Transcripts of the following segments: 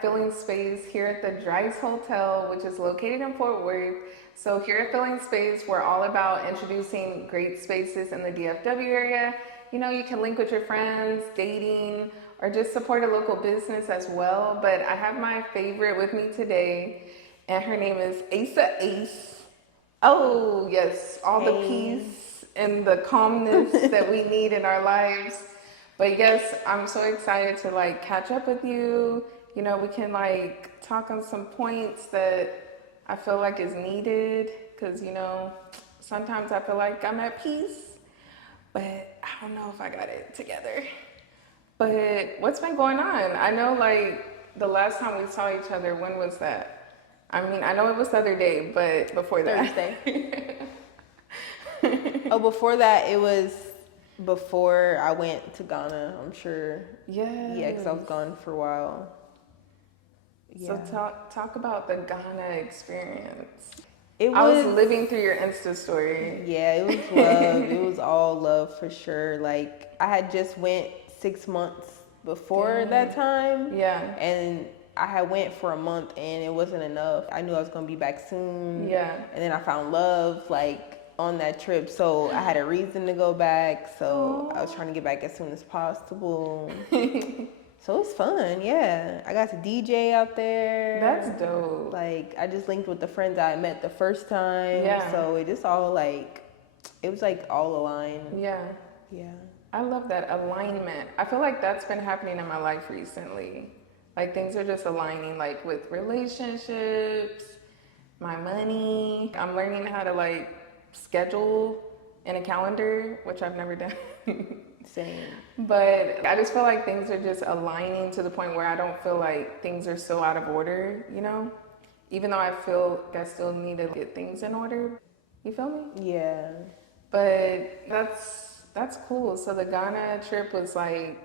filling space here at the Dryce Hotel, which is located in Fort Worth. So here at Filling Space, we're all about introducing great spaces in the DFW area. You know, you can link with your friends, dating, or just support a local business as well. But I have my favorite with me today, and her name is Asa Ace. Oh, yes, all the peace and the calmness that we need in our lives. But yes, I'm so excited to like catch up with you. You know, we can like talk on some points that I feel like is needed because, you know, sometimes I feel like I'm at peace, but I don't know if I got it together. But what's been going on? I know like the last time we saw each other, when was that? I mean, I know it was the other day, but before that. Thursday. Oh, before that, it was before I went to Ghana, I'm sure. Yeah. Yeah, because I was gone for a while. Yeah. So talk about the Ghana experience. I was living through your Insta story. Yeah, it was love. It was all love for sure. Like I had just went 6 months before that time. Yeah. And I had went for a month and it wasn't enough. I knew I was gonna be back soon. Yeah. And then I found love like on that trip. So I had a reason to go back. So I was trying to get back as soon as possible. So it was fun, yeah. I got to DJ out there. That's dope. Like, I just linked with the friends I met the first time. Yeah. So it just all like, it was like all aligned. Yeah. Yeah. I love that alignment. I feel like that's been happening in my life recently. Like things are just aligning, like with relationships, my money. I'm learning how to like schedule in a calendar, which I've never done. Same. But I just feel like things are just aligning to the point where I don't feel like things are so out of order, you know? Even though I feel like I still need to get things in order. You feel me? Yeah. But that's cool. So the Ghana trip was like,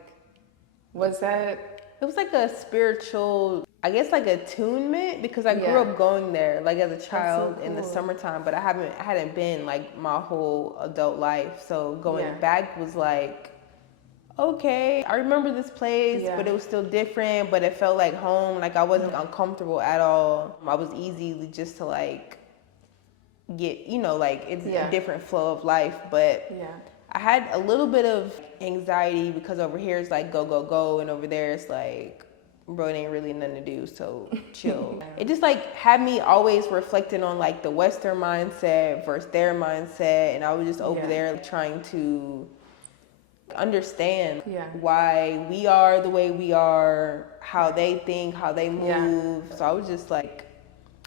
was that? It was like a spiritual, I guess like attunement because I grew up going there like as a child in the summertime, but I hadn't been like my whole adult life. So going back was like, okay, I remember this place, but it was still different, but it felt like home. Like I wasn't uncomfortable at all. I was easy just to like get, you know, like it's a different flow of life, but I had a little bit of anxiety because over here it's like go, go, go, and over there it's like, bro, it ain't really nothing to do, so chill. It just like had me always reflecting on like the Western mindset versus their mindset, and I was just over there trying to understand why we are the way we are, how they think, how they move. So I was just like,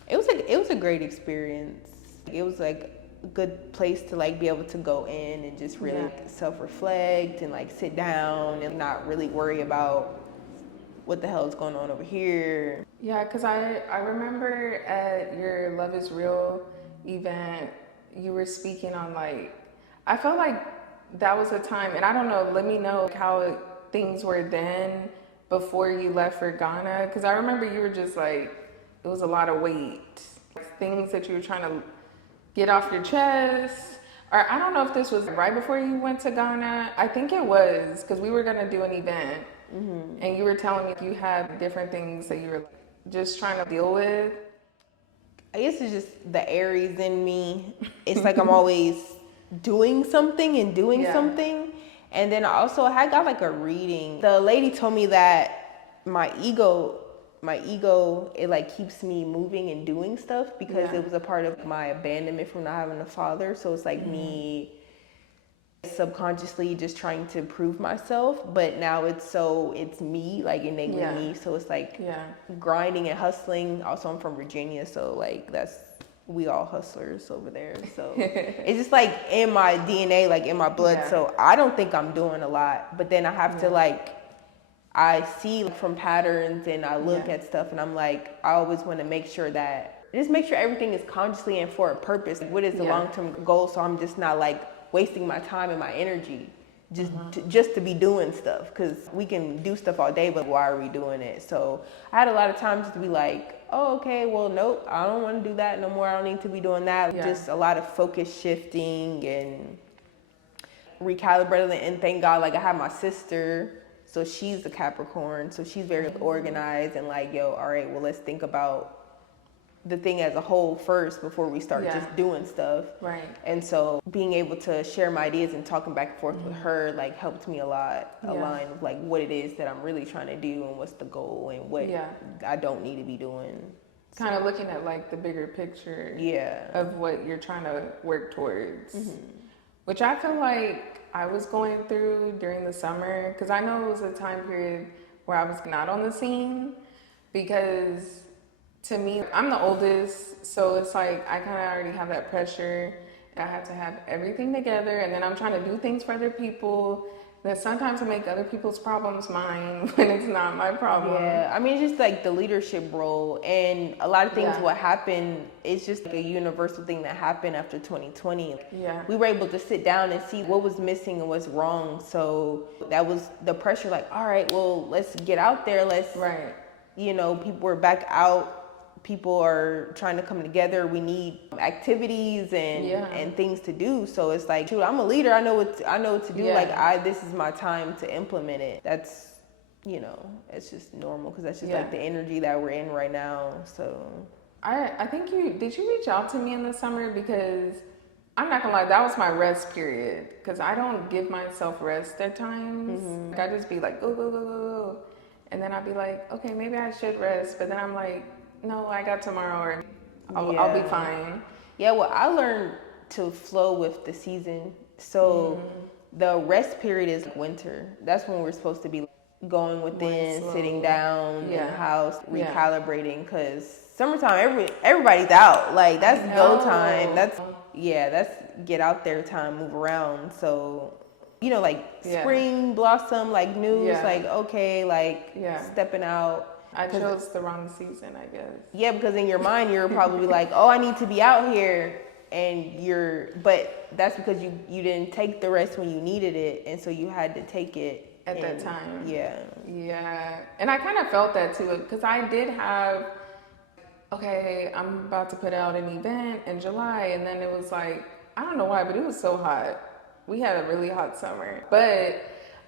it was a great experience. It was like a good place to like be able to go in and just really self-reflect and like sit down and not really worry about what the hell is going on over here. Yeah, because I remember at your Love is Real event, you were speaking on like, I felt like that was a time, and I don't know, let me know how things were then before you left for Ghana, because I remember you were just like, it was a lot of weight, things that you were trying to get off your chest, or I don't know if this was right before you went to Ghana. I think it was, because we were going to do an event, and you were telling me you had different things that you were just trying to deal with. I guess it's just the Aries in me. It's like I'm always doing something and doing something. And then also I got like a reading. The lady told me that my ego, it like keeps me moving and doing stuff because it was a part of my abandonment from not having a father. So it's like me subconsciously just trying to prove myself, but now it's me, like innately me. So it's like grinding and hustling. Also, I'm from Virginia, so like we all hustlers over there. So it's just like in my DNA, like in my blood. So I don't think I'm doing a lot, but then I have to like, I see from patterns and I look at stuff and I'm like, I always want to make sure everything is consciously and for a purpose. What is the long-term goal? So I'm just not like wasting my time and my energy just to be doing stuff, because we can do stuff all day, but why are we doing it? So I had a lot of times to be like, oh, okay, well, nope, I don't want to do that no more. I don't need to be doing that. Just a lot of focus shifting and recalibrating. And thank God, like I had my sister, So she's a Capricorn, so she's very organized and like, yo, all right, well, let's think about the thing as a whole first before we start just doing stuff. Right. And so being able to share my ideas and talking back and forth with her like helped me a lot align with like what it is that I'm really trying to do and what's the goal and what I don't need to be doing. Kind of looking at like the bigger picture of what you're trying to work towards. Which I feel like I was going through during the summer, because I know it was a time period where I was not on the scene, because to me, I'm the oldest, so it's like I kind of already have that pressure. I have to have everything together, and then I'm trying to do things for other people. Then sometimes I make other people's problems mine when it's not my problem. Yeah, I mean, it's just like the leadership role, and a lot of things what happened, it's just like a universal thing that happened after 2020. Yeah. We were able to sit down and see what was missing and what's wrong. So that was the pressure, like, all right, well, let's get out there. Let's, you know, people were back out. People are trying to come together. We need activities and things to do. So it's like, shoot, I'm a leader. I know what to do. Like this is my time to implement it. That's, you know, it's just normal because that's just like the energy that we're in right now. So I think did you reach out to me in the summer? Because I'm not gonna lie, that was my rest period. Because I don't give myself rest at times. Like, I just be like, go, go, go, go, go. And then I'd be like, okay, maybe I should rest. But then I'm like, no, I got tomorrow, or I'll be fine. Yeah, well, I learned to flow with the season. So the rest period is winter. That's when we're supposed to be going within, sitting down in the house, recalibrating. Because summertime, everybody's out. Like, that's go time. That's get out there time, move around. So, you know, like spring blossom, like news, like, okay, like stepping out. I chose the wrong season, I guess. Yeah, because in your mind, you're probably like, oh, I need to be out here. But that's because you didn't take the rest when you needed it. And so you had to take it. At that time. Yeah. Yeah. And I kind of felt that too, because I did have, okay, I'm about to put out an event in July. And then it was like, I don't know why, but it was so hot. We had a really hot summer. But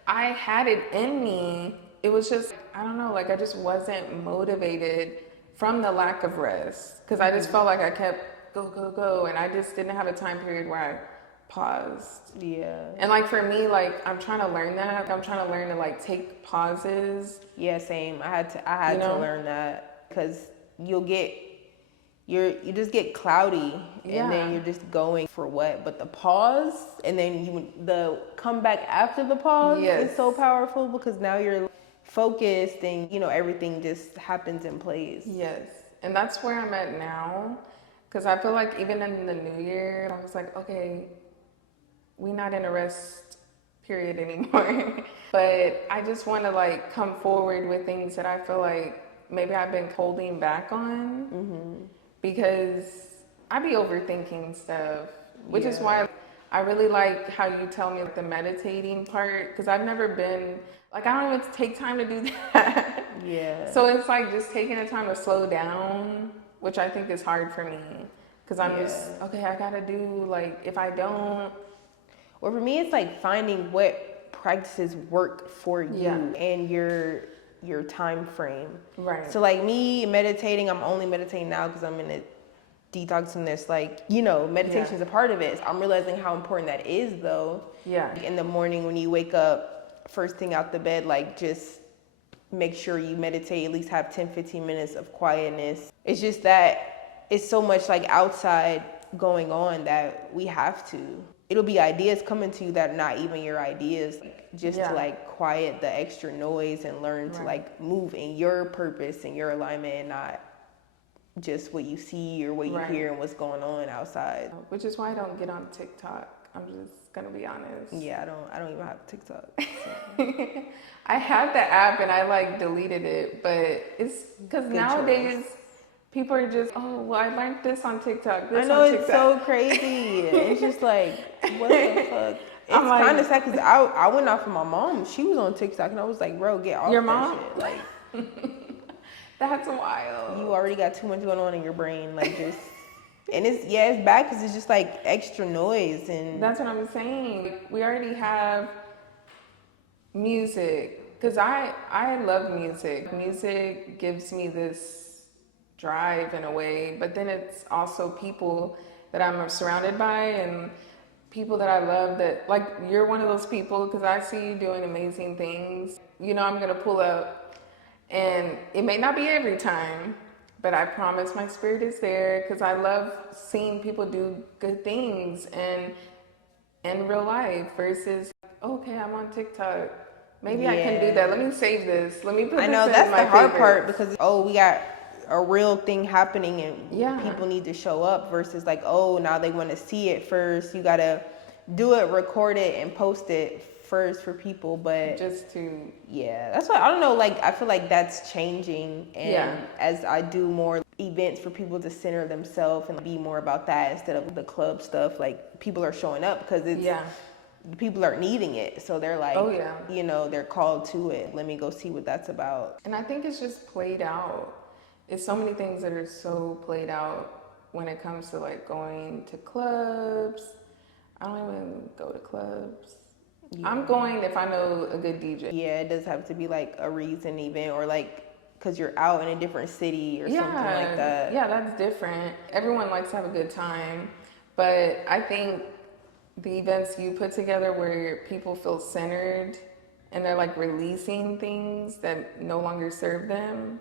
I had it in me. It was just, I don't know, like I just wasn't motivated from the lack of rest. Because I just felt like I kept go, go, go. And I just didn't have a time period where I paused. Yeah. And like for me, like I'm trying to learn that. I'm trying to learn to like take pauses. Yeah, same. I had to learn that, because you just get cloudy and then you're just going for what? But the pause and then the comeback after the pause is so powerful, because now you're focused and, you know, everything just happens in place. Yes. And that's where I'm at now. Because I feel like even in the new year, I was like, okay, we're not in a rest period anymore. But I just want to like come forward with things that I feel like maybe I've been holding back on. Because I be overthinking stuff, which is why I really like how you tell me like the meditating part, because I've never been, like I don't even take time to do that. Yeah. So it's like just taking the time to slow down, which I think is hard for me, because I'm just, okay, I gotta do, like if I don't. Well, for me, it's like finding what practices work for you and your time frame. Right. So like me meditating, I'm only meditating now because I'm in a detox from this, like, you know, meditation is a part of it. I'm realizing how important that is though. Yeah. Like in the morning when you wake up, first thing out the bed, like just make sure you meditate, at least have 10-15 minutes of quietness. It's just that it's so much like outside going on that we have to. It'll be ideas coming to you that are not even your ideas, just to like quiet the extra noise and learn to like move in your purpose and your alignment, and not just what you see or what you hear and what's going on outside. Which is why I don't get on TikTok. I'm just gonna be honest. Yeah, I don't even have TikTok. So. I had the app and I like deleted it, but it's because nowadays people are just, oh, well, I learned this on TikTok. I know, it's so crazy. It's just like, what the fuck? It's kind of sad because I went off of my mom. She was on TikTok and I was like, bro, get off your that mom? Shit. Like, that's wild. You already got too much going on in your brain, like just. And it's bad because it's just like extra noise, and that's what I'm saying. We already have music, Because I love music. Music gives me this drive in a way, but then it's also people that I'm surrounded by and people that I love that, like, you're one of those people because I see you doing amazing things. You know, I'm going to pull up and it may not be every time, but I promise my spirit is there because I love seeing people do good things and in real life versus, okay, I'm on TikTok. Maybe I can do that. Let me save this. Let me put I this know in that's my the hard part favorites. because we got a real thing happening and Yeah. people need to show up versus like now they want to see it first. You gotta do it, record it, and post it first for people. But Just to, that's why I don't know. Like I feel like that's changing, and Yeah. as I do more events for people to center themselves and be more about that instead of the club stuff, like people are showing up because it's Yeah. people are needing it, so they're like, Oh, yeah. you know, they're called to it. Let me go see what that's about. And I think it's just played out. It's so many things that are so played out when it comes to like going to clubs. I don't even go to clubs. Yeah. I'm going if I know a good DJ. Yeah, it does have to be like a reason event or like because you're out in a different city or something like that. Yeah, that's different. Everyone likes to have a good time, but I think the events you put together where people feel centered and they're like releasing things that no longer serve them,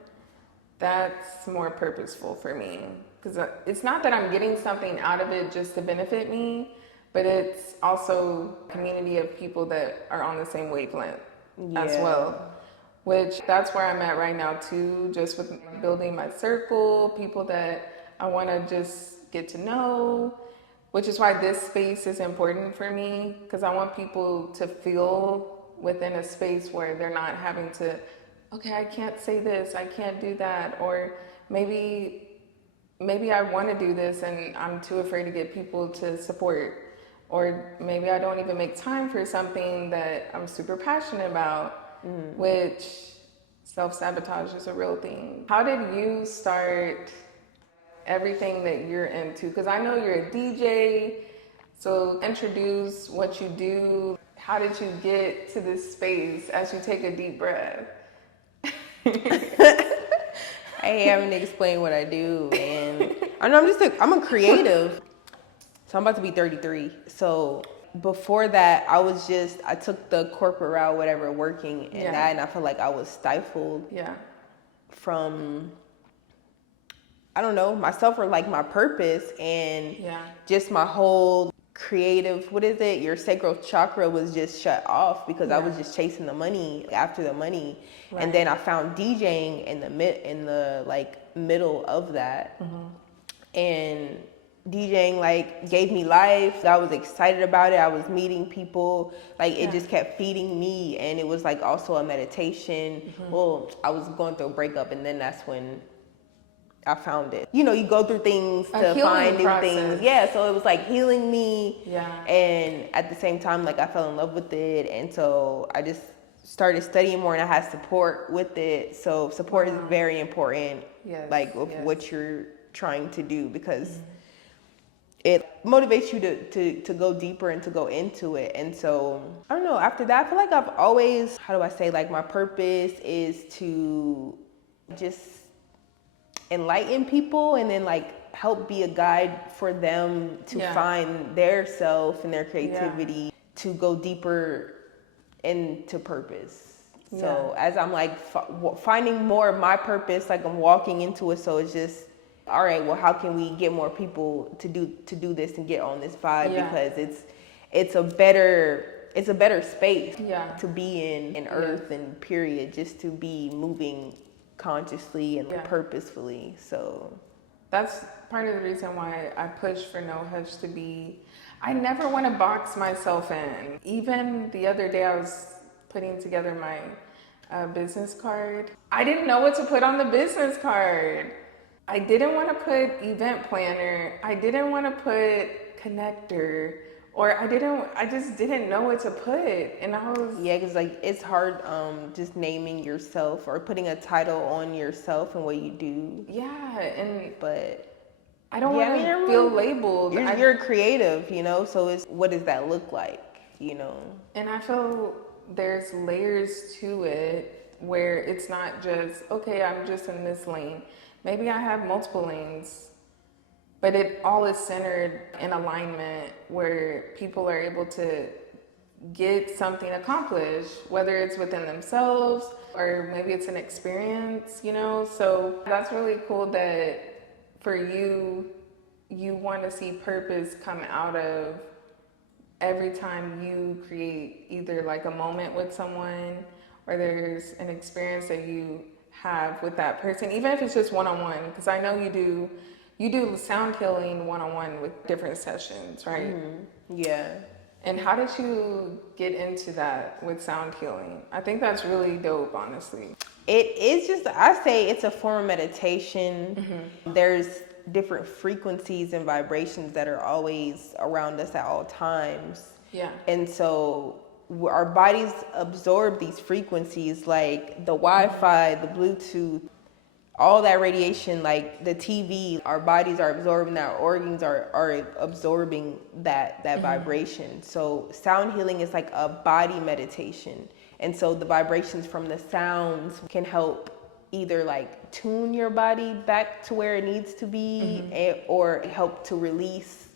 that's more purposeful for me. Because it's not that I'm getting something out of it just to benefit me, but it's also a community of people that are on the same wavelength as well. Which that's where I'm at right now too, just with building my circle, people that I want to just get to know, which is why this space is important for me because I want people to feel within a space where they're not having to, okay, I can't say this, I can't do that, or maybe I want to do this and I'm too afraid to get people to support, or maybe I don't even make time for something that I'm super passionate about. Which self-sabotage is a real thing. How did you start everything that you're into? Because I know you're a DJ, so introduce what you do. How did you get to this space as you take a deep breath? I haven't to explain what I do, and I know I'm a creative. So I'm about to be 33. So before that, I took the corporate route, whatever, working and that, and I felt like I was stifled from, I don't know, myself or like my purpose and just my whole creative, what is it? Your sacral chakra was just shut off because I was just chasing the money after the money. Right. And then I found DJing in the like middle of that. And DJing like gave me life. I was excited about it. I was meeting people. Like it just kept feeding me, and it was like also a meditation. Well, I was going through a breakup, and then that's when I found it. You know, you go through things to find new things. Yeah, so it was like healing me. Yeah. And at the same time, like I fell in love with it, and so I just started studying more, and I had support with it. So support is very important. Like with what you're trying to do, because it motivates you to go deeper and to go into it. And so I don't know, after that I feel like I've always, how do I say, like my purpose is to just enlighten people and then like help be a guide for them to find their self and their creativity to go deeper into purpose. So as I'm like finding more of my purpose, like I'm walking into it, so it's just, all right, well, how can we get more people to do this and get on this vibe? Because it's a better space to be in earth and period, just to be moving consciously and purposefully. So that's part of the reason why I push for No Hush to be, I never want to box myself in. Even the other day I was putting together my business card. I didn't know what to put on the business card. I didn't want to put event planner. I didn't want to put connector, or I just didn't know what to put. And I was... Yeah, because like it's hard just naming yourself or putting a title on yourself and what you do. Yeah, but I don't want to feel labeled. You're creative, you know, so what does that look like, you know? And I feel there's layers to it where it's not just, okay, I'm just in this lane. Maybe I have multiple lanes, but it all is centered in alignment where people are able to get something accomplished, whether it's within themselves or maybe it's an experience, you know? So that's really cool that for you, you want to see purpose come out of every time you create either like a moment with someone or there's an experience that you have with that person, even if it's just one-on-one, because I know you do sound healing one-on-one with different sessions, right? Yeah. And how did you get into that with sound healing? I think that's really dope, honestly. It is just, I say it's a form of meditation. There's different frequencies and vibrations that are always around us at all times. Yeah. And so our bodies absorb these frequencies, like the Wi-Fi, the Bluetooth, all that radiation, like the TV, our bodies are absorbing that, our organs are absorbing that vibration. So sound healing is like a body meditation. And so the vibrations from the sounds can help either like tune your body back to where it needs to be, or help to release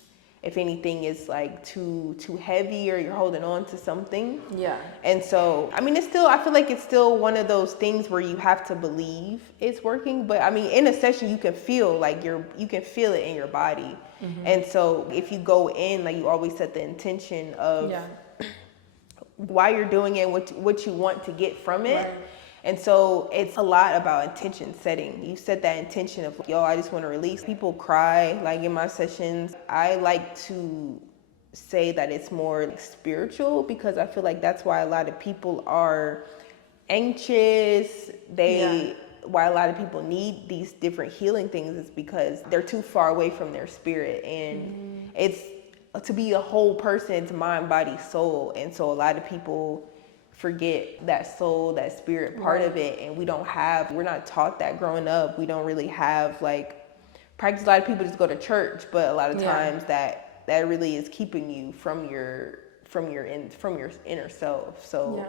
if anything is like too heavy or you're holding on to something. Yeah. And so, I mean, I feel like it's still one of those things where you have to believe it's working. But I mean, in a session, you can feel like you can feel it in your body. And so if you go in, like you always set the intention of why you're doing it, what you want to get from it. Right. And so it's a lot about intention setting. You set that intention of, yo, I just want to release. People cry, like in my sessions. I like to say that it's more like spiritual, because I feel like that's why a lot of people are anxious. Why a lot of people need these different healing things is because they're too far away from their spirit. And it's to be a whole person, it's mind, body, soul. And so a lot of people forget that soul, that spirit part of it, and we're not taught that growing up. We don't really have like practice. A lot of people just go to church, but a lot of times that really is keeping you from your inner self. So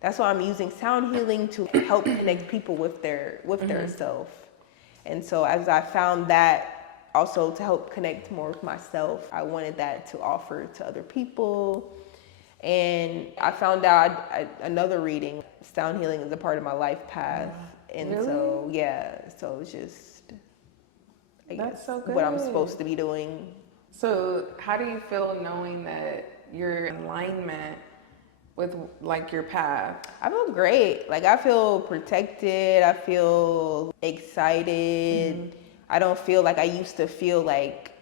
that's why I'm using sound healing to help connect people with their self. And so as I found that also to help connect more with myself, I wanted that to offer to other people. And I found out another reading, sound healing is a part of my life path. And really? So it's just, I guess, so good. What I'm supposed to be doing. So how do you feel knowing that you're in alignment with like your path? I feel great. Like I feel protected. I feel excited. I don't feel like I used to feel like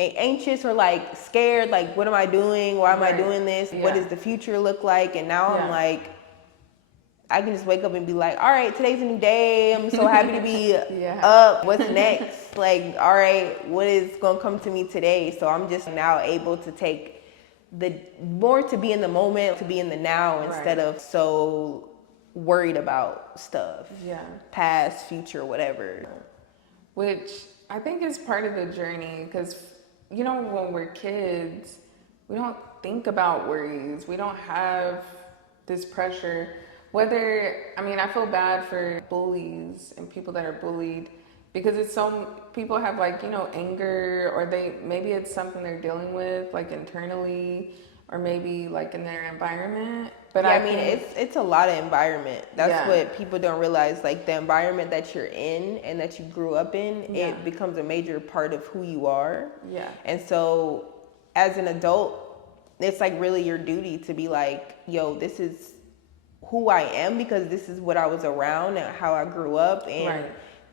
anxious or like scared, like what am I doing? Why am I doing this? What does the future look like? And now I'm like, I can just wake up and be like, all right, today's a new day. I'm so happy to be up. What's next? Like, all right, what is gonna come to me today? So I'm just now able to take to be in the moment, to be in the now, instead of so worried about stuff. Yeah. Past, future, whatever. Which I think is part of the journey, because you know, when we're kids, we don't think about worries. We don't have this pressure. I feel bad for bullies and people that are bullied, because people have like, you know, anger, or maybe it's something they're dealing with like internally, or maybe like in their environment. But it's a lot of environment. That's what people don't realize. Like the environment that you're in and that you grew up in, it becomes a major part of who you are. Yeah. And so as an adult, it's like really your duty to be like, yo, this is who I am, because this is what I was around and how I grew up. And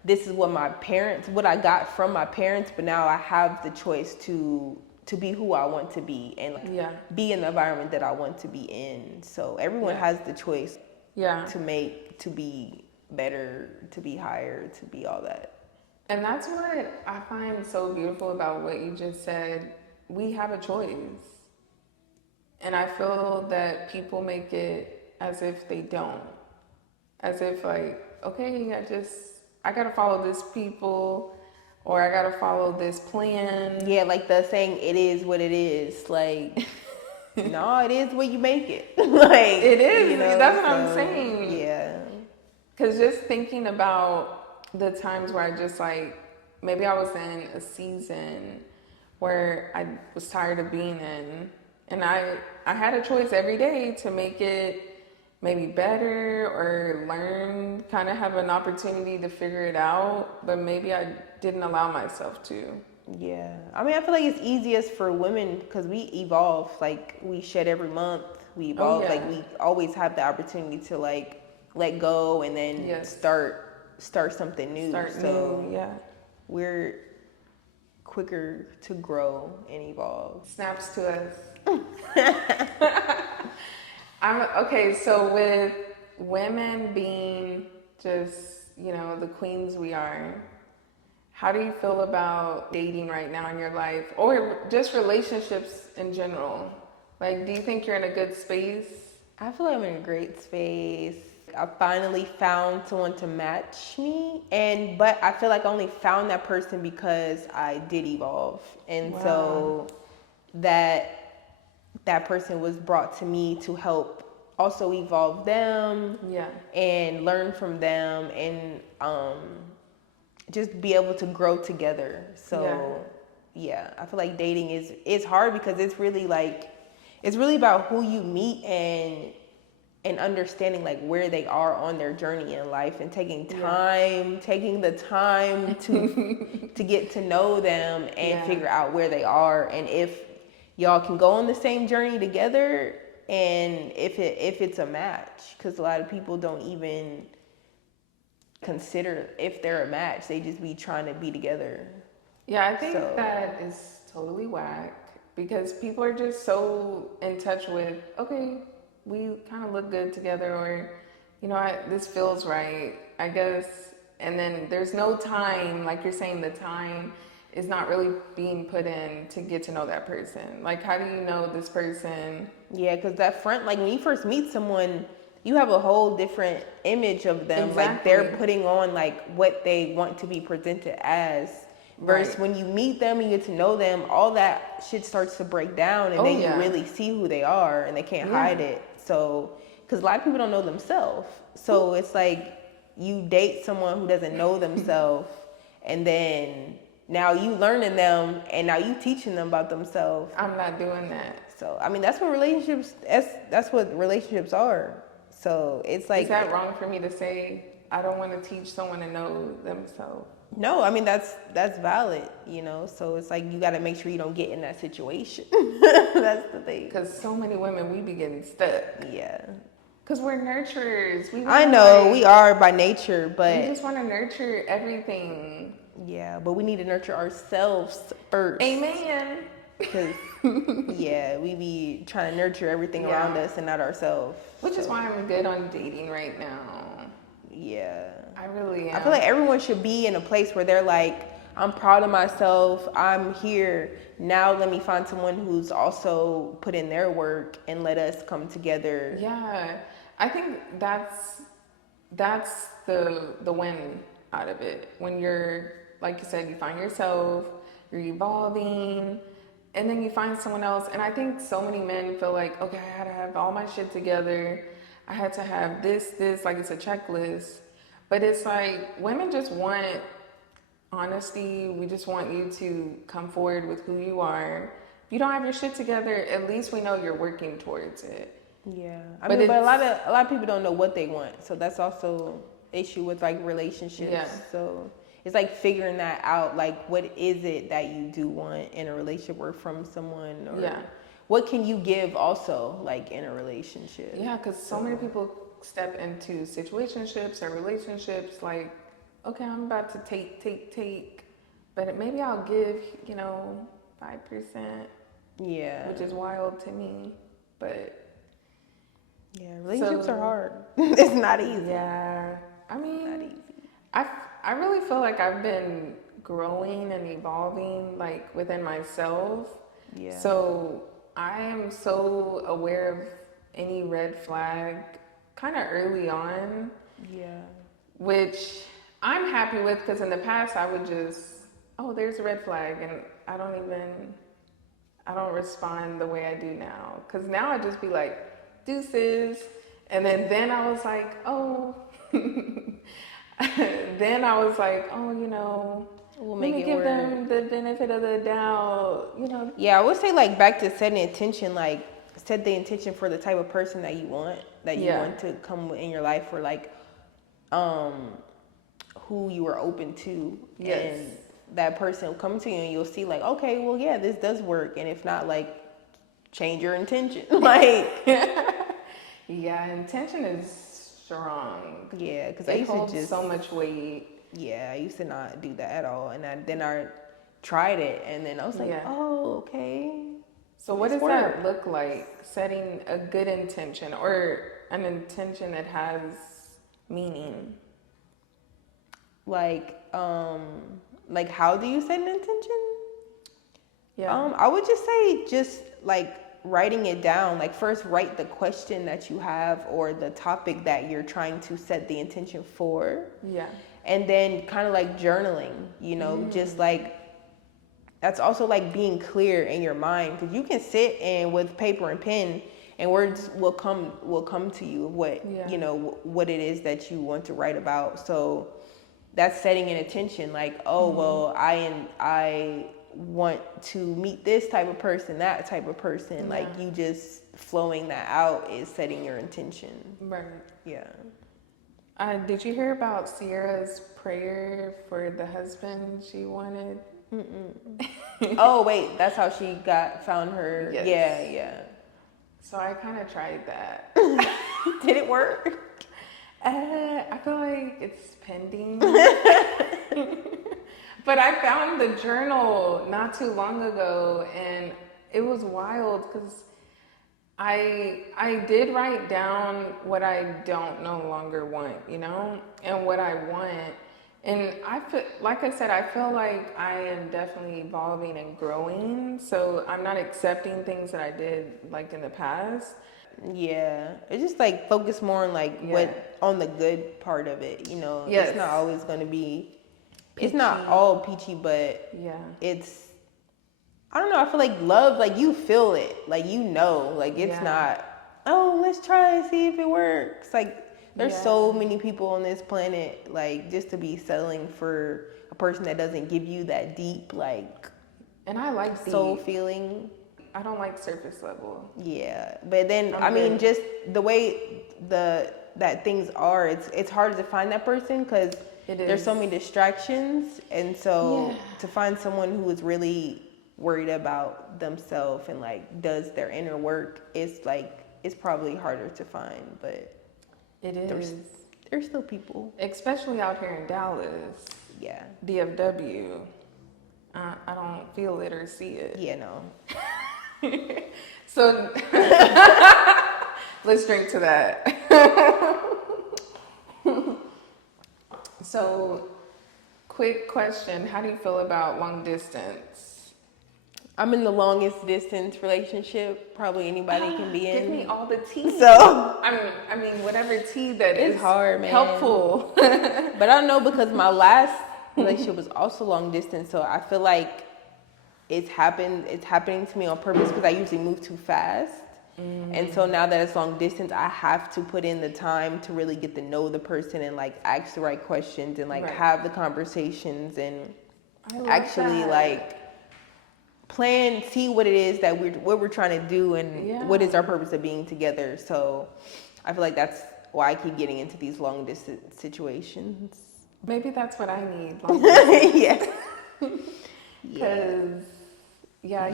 this is what I got from my parents, but now I have the choice to be who I want to be and be in the environment that I want to be in. So everyone has the choice to be better, to be higher, to be all that. And that's what I find so beautiful about what you just said. We have a choice. And I feel that people make it as if they don't. As if like, okay, I gotta follow this people, or I gotta follow this plan. Yeah, like the saying, it is what it is. Like, No, it is what you make it. Like, It is. you know, That's what I'm so, saying. yeah. Because just thinking about the times where I just like, maybe I was in a season where I was tired of being in, and I had a choice every day to make it maybe better or learn, kind of have an opportunity to figure it out, but maybe I didn't allow myself to. Yeah. I mean, I feel like it's easiest for women because we evolve. Like, we shed every month. We Oh evolve. yeah. Like, we always have the opportunity to, like, let go and then Yes. start something new. Start So new. Yeah. we're quicker to grow and evolve. Snaps to us. Okay. So with women being just, the queens we are, how do you feel about dating right now in your life, or just relationships in general? Like, do you think you're in a good space? I feel like I'm in a great space. I finally found someone to match me, but I feel like I only found that person because I did evolve, and Wow. so that person was brought to me to help also evolve them, Yeah. and learn from them, and just be able to grow together. So yeah, I feel like dating is hard because it's really about who you meet and understanding like where they are on their journey in life, and taking the time to get to know them and figure out where they are, and if y'all can go on the same journey together, and if it's a match, because a lot of people don't even consider if they're a match. They just be trying to be together. Yeah, I think that is totally whack, because people are just so in touch with, okay, we kind of look good together, or, this feels right, I guess. And then there's no time, like you're saying, the time is not really being put in to get to know that person. Like, how do you know this person? Yeah, because that front, like when you first meet someone, you have a whole different image of them. Exactly. Like, they're putting on like what they want to be presented as. Versus when you meet them and you get to know them, all that shit starts to break down, and then you really see who they are, and they can't hide it. So, because a lot of people don't know themselves. So it's like you date someone who doesn't know themselves, and then now you learning them, and now you teaching them about themselves. I'm not doing that. So I mean, that's what relationships are. So it's like, is that wrong for me to say I don't want to teach someone to know themselves? No, I mean that's valid, So it's like you got to make sure you don't get in that situation. That's the thing. Because so many women, we be getting stuck. Yeah. Because we're nurturers. I know we are by nature, but we just want to nurture everything. Yeah, but we need to nurture ourselves first. Amen. Because we be trying to nurture everything around us and not ourselves. Which is why I'm good on dating right now. Yeah. I really am. I feel like everyone should be in a place where they're like, I'm proud of myself. I'm here. Now let me find someone who's also put in their work, and let us come together. Yeah. I think that's the win out of it. When you're, like you said, you find yourself, you're evolving, and then you find someone else. And I think so many men feel like, okay, I had to have all my shit together. I had to have this, like it's a checklist. But it's like, women just want honesty. We just want you to come forward with who you are. If you don't have your shit together, at least we know you're working towards it. Yeah. But a lot of people don't know what they want. So that's also issue with like relationships. Yeah. So it's like figuring that out, like what is it that you do want in a relationship or from someone, or what can you give also like in a relationship? Yeah, because so many people step into situationships or relationships like, okay, I'm about to take, but maybe I'll give, 5%. Yeah. Which is wild to me, but. Yeah, relationships are hard. It's not easy. Yeah. I mean, not easy. I really feel like I've been growing and evolving like within myself. Yeah. So I am so aware of any red flag kind of early on. Yeah. Which I'm happy with, because in the past I would just, oh, there's a red flag, and I don't even, I don't respond the way I do now. Because now I just be like, deuces. And then I was like, oh. Then I was like, oh, We'll let make me it give work. them the benefit of the doubt, Yeah, I would say like back to setting intention, like set the intention for the type of person that you want, Yeah. to come in your life, or like who you are open to. Yes. And that person will come to you and you'll see like, okay, well, yeah, this does work. And if not, like, change your intention. Like, Yeah, intention is strong. yeah, because I It used to holds just so much weight. yeah, I used to not do that at all. And then I tried it, and then I was like, Yeah. oh, okay. So what This does that worked. look like? Setting a good intention or an intention that has meaning. Like how do you set an intention? Yeah. I would just say just like writing it down. Like first write the question that you have or the topic that you're trying to set the intention for. Yeah. And then kind of like journaling, just like that's also like being clear in your mind, because you can sit and with paper and pen and words will come to you of what what it is that you want to write about. So that's setting an intention, like, oh, well, I want to meet this type of person, that type of person. Like you just flowing that out is setting your intention. Right. Yeah. Did you hear about Sierra's prayer for the husband she wanted? Oh wait, that's how she found her. Yes. Yeah. So I kind of tried that. Did it work? I feel like it's pending. But I found the journal not too long ago, and it was wild because I did write down what I don't no longer want, and what I want. And I feel, like I said, I feel like I am definitely evolving and growing. So I'm not accepting things that I did like in the past. Yeah, it's just like focus more on like what on the good part of it. Yes. It's not always going to be. Peachy. It's not all peachy, but yeah, it's. I don't know. I feel like love, like you feel it, like like it's not. Oh, let's try and see if it works. Like there's so many people on this planet, like just to be settling for a person that doesn't give you that deep, like. And I like soul feeling. I don't like surface level. Yeah, but then I mean, just the way that things are, it's harder to find that person because there's so many distractions, and so to find someone who is really worried about themselves and like does their inner work is like it's probably harder to find, but it is. There's still people, especially out here in Dallas. Yeah, DFW. I don't feel it or see it. Yeah, no. So let's drink to that. So, quick question. How do you feel about long distance? I'm in the longest distance relationship probably anybody can be in. Give me all the tea. So I mean whatever tea that is hard, man. Helpful. But I don't know, because my last relationship was also long distance, so I feel like it's happening to me on purpose because I usually move too fast. And so now that it's long distance, I have to put in the time to really get to know the person and like ask the right questions and like have the conversations and actually like plan, see what it is that we're trying to do and what is our purpose of being together. So I feel like that's why I keep getting into these long distance situations. Maybe that's what I need. Long distance. Yeah. Because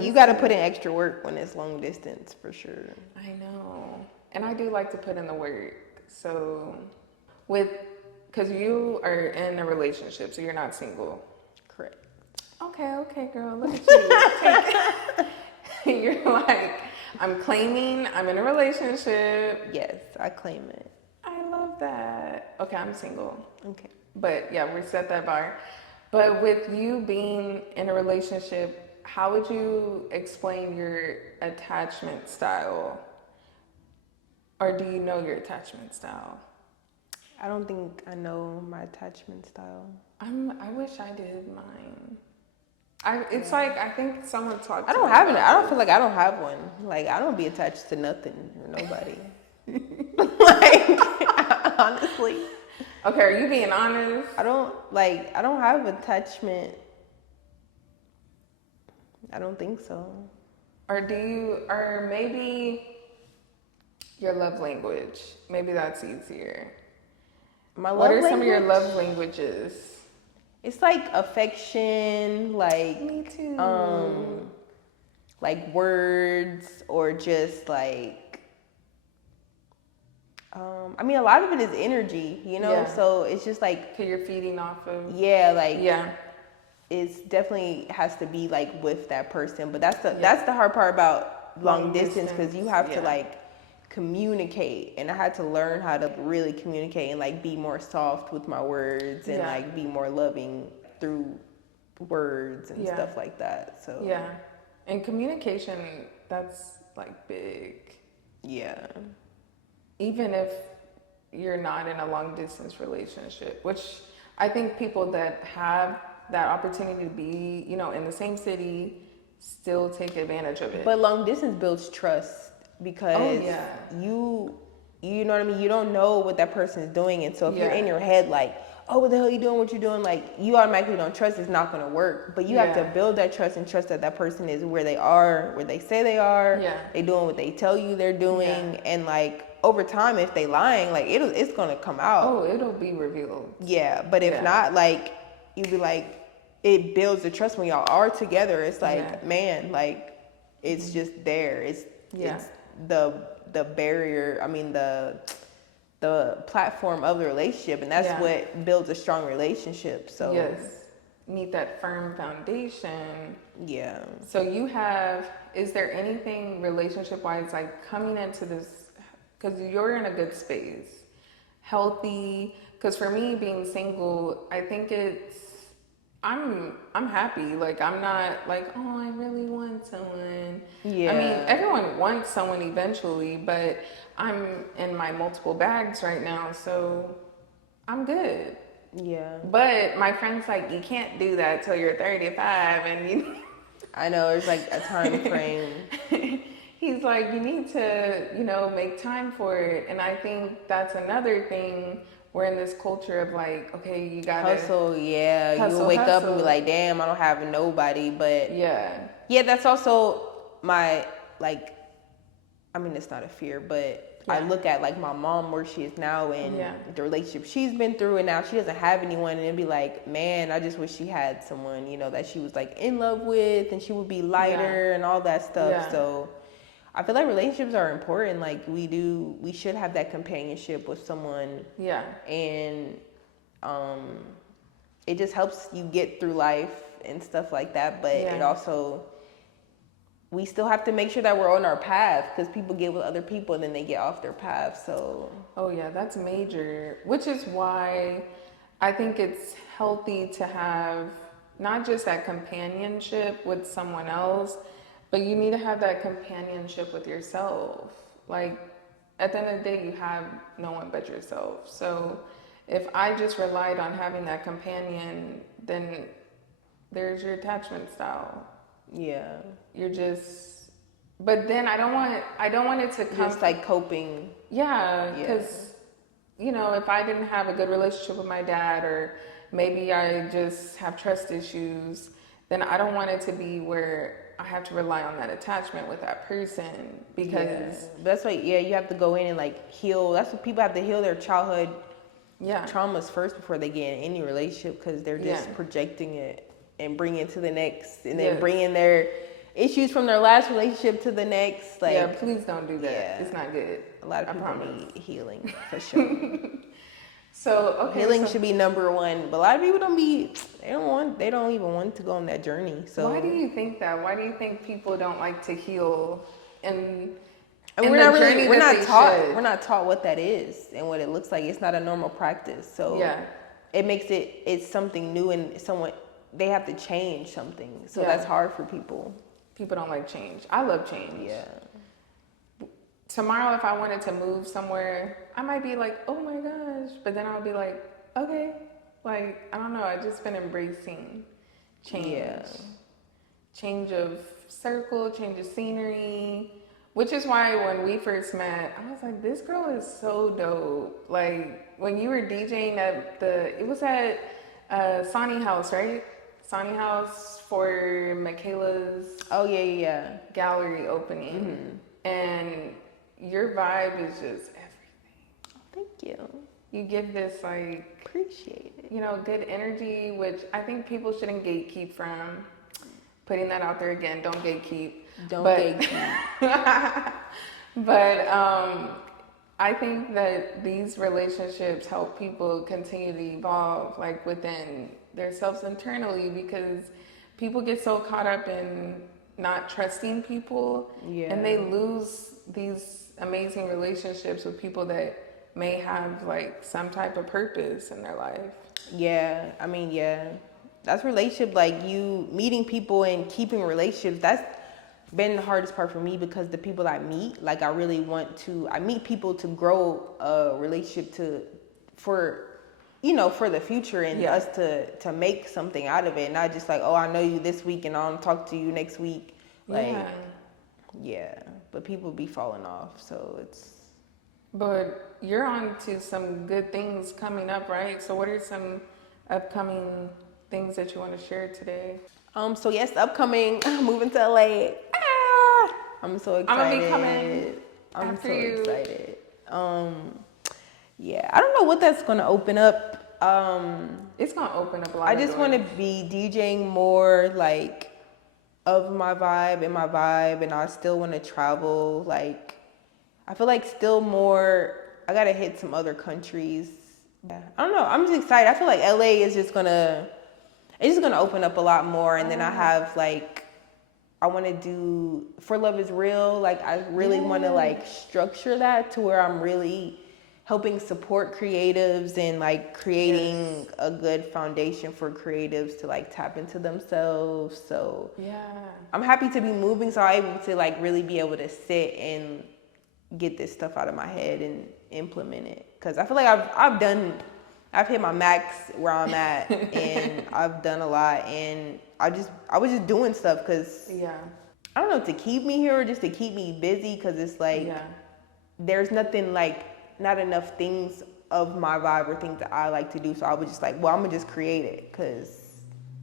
you got to put in extra work when it's long distance for sure. I know. And I do like to put in the work. So because you are in a relationship, so you're not single. Correct. Okay, girl, look at you. You're like, I'm claiming I'm in a relationship. Yes, I claim it. I love that. Okay, I'm single. Okay. But yeah, we set that bar. But with you being in a relationship, how would you explain your attachment style? Or do you know your attachment style? I don't think I know my attachment style. I wish I did mine. It's like, I think someone talked I to don't me have it. about I don't this. feel like I don't have one. Like, I don't be attached to nothing or nobody. Like, honestly. Okay, are you being honest? I don't have attachment. I don't think so. Or maybe your love language. Maybe that's easier. My What love are some of your language? love languages? It's like affection, Me too. like words, or just like, I mean, a lot of it is energy, you know? Yeah. So it's just like, Okay, you're feeding off of. yeah, like, Yeah. it's definitely has to be like with that person. But that's Yeah. that's the hard part about long distance, because you have to yeah. like communicate, and I had to learn how to really communicate and like be more soft with my words, and Yeah. like be more loving through words and Yeah. stuff like that. So Yeah. And communication, that's like big. yeah. Even if you're not in a long distance relationship, which I think people that have that opportunity to be, in the same city still take advantage of it. But long distance builds trust, because Oh, yeah. you know what I mean? You don't know what that person is doing, and so if you're Yeah. in your head like, oh, what the hell are you doing? What you doing? Like, you automatically don't trust. It's not going to work. But you have to Yeah. build that trust, and trust that that person is where they are, where they say they are. Yeah. They doing what they tell you they're doing, Yeah. and like over time, if they lying, like it's going to come out. Oh, it'll be revealed. Yeah, but if Yeah. not, like, you'd be like, it builds the trust when y'all are together. It's like, Yeah. man, like, it's just there. It's Yeah. it's the barrier. I mean, the platform of the relationship, and that's Yeah. what builds a strong relationship. So Yes. Need that firm foundation. yeah. So is there anything relationship wise, like coming into this, because you're in a good space, healthy, because for me being single, I think I'm happy. Like, I'm not like, oh, I really want someone. Yeah. I mean, everyone wants someone eventually, but I'm in my multiple bags right now, so I'm good. Yeah. But my friend's like, you can't do that till you're 35, and I know there's like a time frame. he's like, you need to, make time for it. And I think that's another thing. We're in this culture of like, okay, you gotta Hustle, yeah. hustle, You'll wake up and be hustle. like, damn, I don't have nobody. But Yeah. yeah, that's also my, like, I mean, it's not a fear, but I Yeah. look at like my mom, where she is now, and Yeah. the relationship she's been through, and now she doesn't have anyone, and it'd be like, man, I just wish she had someone, that she was like in love with, and she would be lighter and all that stuff. Yeah. So I feel like relationships are important. Like, we should have that companionship with someone. Yeah. And it just helps you get through life and stuff like that. But Yeah. it also, we still have to make sure that we're on our path, because people get with other people and then they get off their path. So Oh yeah, that's major. Which is why I think it's healthy to have not just that companionship with someone else, but you need to have that companionship with yourself. Like, at the end of the day, you have no one but yourself. So if I just relied on having that companion, then there's your attachment style. yeah, But then I don't want it to come. just like coping. Yeah, Yeah. because, if I didn't have a good relationship with my dad, or maybe I just have trust issues, then I don't want it to be where I have to rely on that attachment with that person, because That's why, you have to go in and like heal. That's what people have to heal, their childhood yeah, traumas first before they get in any relationship, because they're just Yeah. projecting it and bringing it to the next, and then Yes. bringing their issues from their last relationship to the next. Like, yeah, please don't do that. Yeah. It's not good. a lot of I people promise. need healing for sure. So okay, Healing so should be number one, but a lot of people they don't even want to go on that journey. So why do you think that? Why do you think people don't like to heal? And we're not taught what that is and what it looks like. It's not a normal practice. So Yeah. it makes it's something new, and they have to change something. So Yeah. that's hard for people. People don't like change. I love change. Yeah. Tomorrow, if I wanted to move somewhere, I might be like, oh my gosh. But then I'll be like, okay. Like, I don't know. I've just been embracing change. Yeah. change of circle, change of scenery. Which is why when we first met, I was like, this girl is so dope. Like when you were DJing at it was at Sonny House, right? Sonny House for Michaela's Oh yeah. gallery opening. And your vibe is just everything. Thank you. You give this like, Appreciate it. good energy, which I think people shouldn't gatekeep from. Putting that out there again, don't gatekeep. Don't But- gatekeep. But I think that these relationships help people continue to evolve, like within themselves internally, because people get so caught up in not trusting people, Yeah. and they lose these amazing relationships with people that may have like some type of purpose in their life. Yeah, I mean, yeah. That's relationship, like you meeting people and keeping relationships. That's been the hardest part for me because the people I meet, like I meet people to grow a relationship for the future and us to make something out of it. Not just like, oh, I know you this week and I'll talk to you next week. Like, yeah, but people be falling off, so it's. But you're on to some good things coming up, right? So what are some upcoming things that you want to share today? So yes, upcoming, moving to LA. I'm so excited. I'm gonna be coming I'm after so you. excited. Yeah, I don't know what that's gonna open up. It's gonna open up a lot. I of just want to be DJing more like of my vibe, and I still want to travel. Like, I feel like still more. I gotta hit some other countries. Yeah, I don't know. I'm just excited. I feel like LA is just gonna. It's just gonna open up a lot more, and then I have like, I want to do For Love Is Real. Like I really want to like structure that to where I'm really helping support creatives and like creating a good foundation for creatives to like tap into themselves. So I'm happy to be moving, so I'm able to like really be able to sit and get this stuff out of my head and implement it. Cause I feel like I've hit my max where I'm at, and I've done a lot, and I was just doing stuff because I don't know, to keep me here or just to keep me busy, because it's like there's nothing like, not enough things of my vibe or things that I like to do, so I was just like, well, I'm gonna just create it,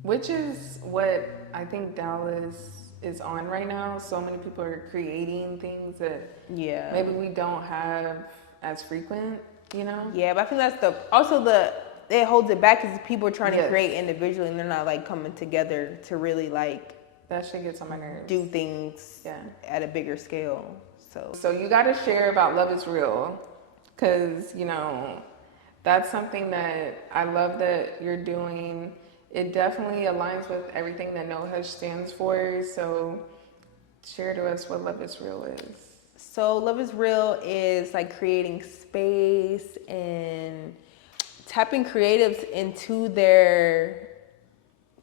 which is what I think Dallas is on right now. So many people are creating things that maybe we don't have as frequent. Yeah, but I think that's it holds it back because people are trying to create individually and they're not like coming together to really like that shit gets on my nerves. Do things at a bigger scale. So you got to share about Love Is Real, because that's something that I love that you're doing. It definitely aligns with everything that No Hush stands for. So share to us what Love Is Real is. So Love Is Real is like creating space and tapping creatives into their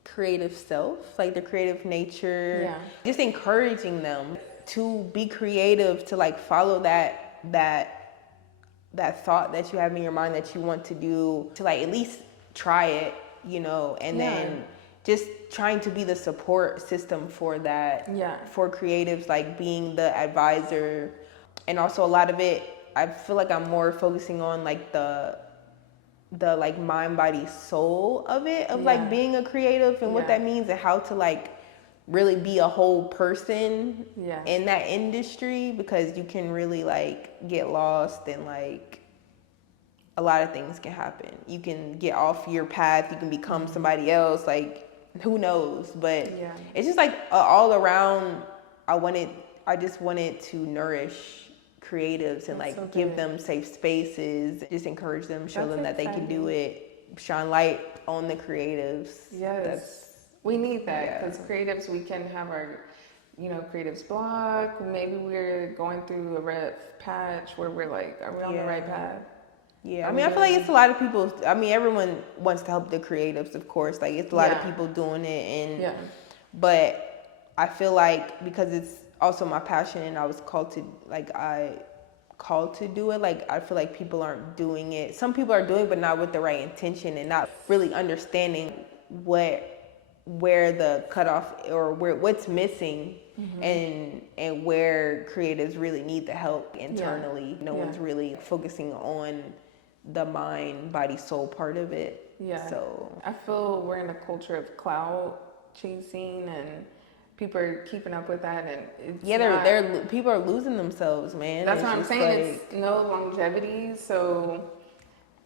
creative self, like their creative nature. Just encouraging them to be creative, to like follow that thought that you have in your mind that you want to do, to like at least try it, and then just trying to be the support system for that, for creatives, like being the advisor. And also a lot of it, I feel like I'm more focusing on like the like mind, body, soul of it, of like being a creative and what that means, and how to like really be a whole person in that industry, because you can really like get lost and like a lot of things can happen. You can get off your path, you can become somebody else, like who knows, but it's just like all around. I just wanted to nourish creatives and like give them safe spaces, just encourage them, show them that they can do it, shine light on the creatives. We need that, because creatives, we can have our creatives block. Maybe we're going through a rough patch where we're like, are we on the right path? I mean, I feel like it's a lot of people. I mean, everyone wants to help the creatives, of course. Like, it's a lot of people doing it, and but I feel like because it's also my passion, and I was called to do it. Like, I feel like people aren't doing it. Some people are doing it, but not with the right intention, and not really understanding what where the cutoff or where what's missing, and where creatives really need the help internally. No one's really focusing on the mind, body, soul part of it. Yeah. So I feel we're in a culture of cloud chasing, and people are keeping up with that, and it's people are losing themselves, man. That's what I'm saying. It's no longevity. So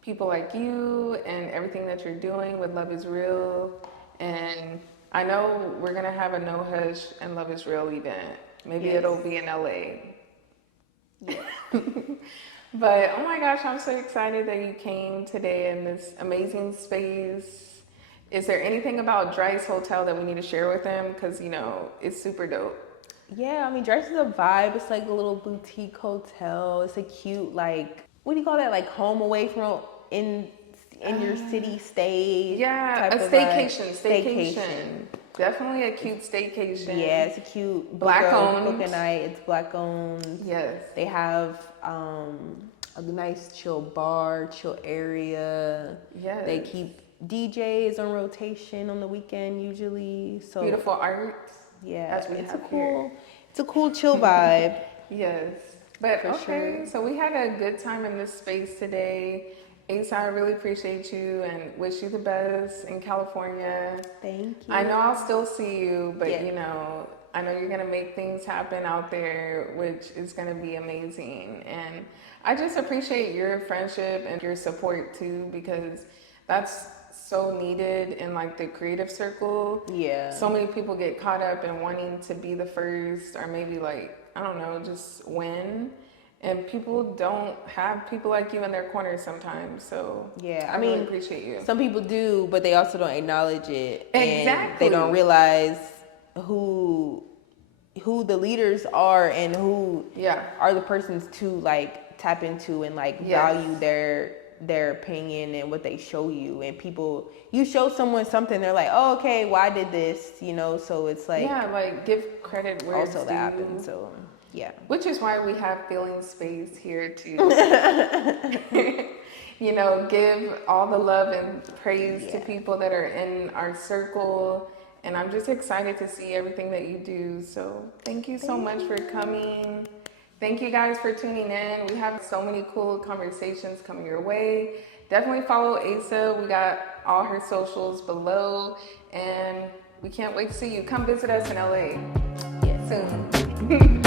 people like you and everything that you're doing with Love Is Real, and I know we're gonna have a No Hush and Love Is Real event. Maybe it'll be in LA. Yeah. But oh my gosh, I'm so excited that you came today in this amazing space. Is there anything about Dryce Hotel that we need to share with them? Because, it's super dope. Yeah, I mean, Dryce is a vibe. It's like a little boutique hotel. It's a cute, like, what do you call that? Like home away from in your city stay. Yeah, a staycation. Staycation. Definitely a cute staycation. Yeah, it's a cute Black owned. Book a night. It's Black owned. Yes. They have a nice chill bar, chill area. Yes. They keep DJs on rotation on the weekend usually. So beautiful art. Yeah, as we have here. It's a cool chill vibe. Yes. But For sure. So we had a good time in this space today. Asa, I really appreciate you and wish you the best in California. Thank you. I know I'll still see you, but Yeah. I know you're gonna make things happen out there, which is gonna be amazing. And I just appreciate your friendship and your support too, because that's so needed in like the creative circle. Yeah. So many people get caught up in wanting to be the first, or maybe like, I don't know, just win. And people don't have people like you in their corner sometimes. So yeah, I really appreciate you. Some people do, but they also don't acknowledge it. Exactly. And they don't realize who the leaders are and who are the persons to like tap into and like value their opinion and what they show you. And you show someone something, they're like, oh, okay, well, I did this, so it's like, like give credit where also it's that due. happens. So yeah, which is why we have feeling space here to give all the love and praise to people that are in our circle. And I'm just excited to see everything that you do. So thank you so much for coming. Thank you guys for tuning in. We have so many cool conversations coming your way. Definitely follow Asa. We got all her socials below. And we can't wait to see you. Come visit us in LA soon.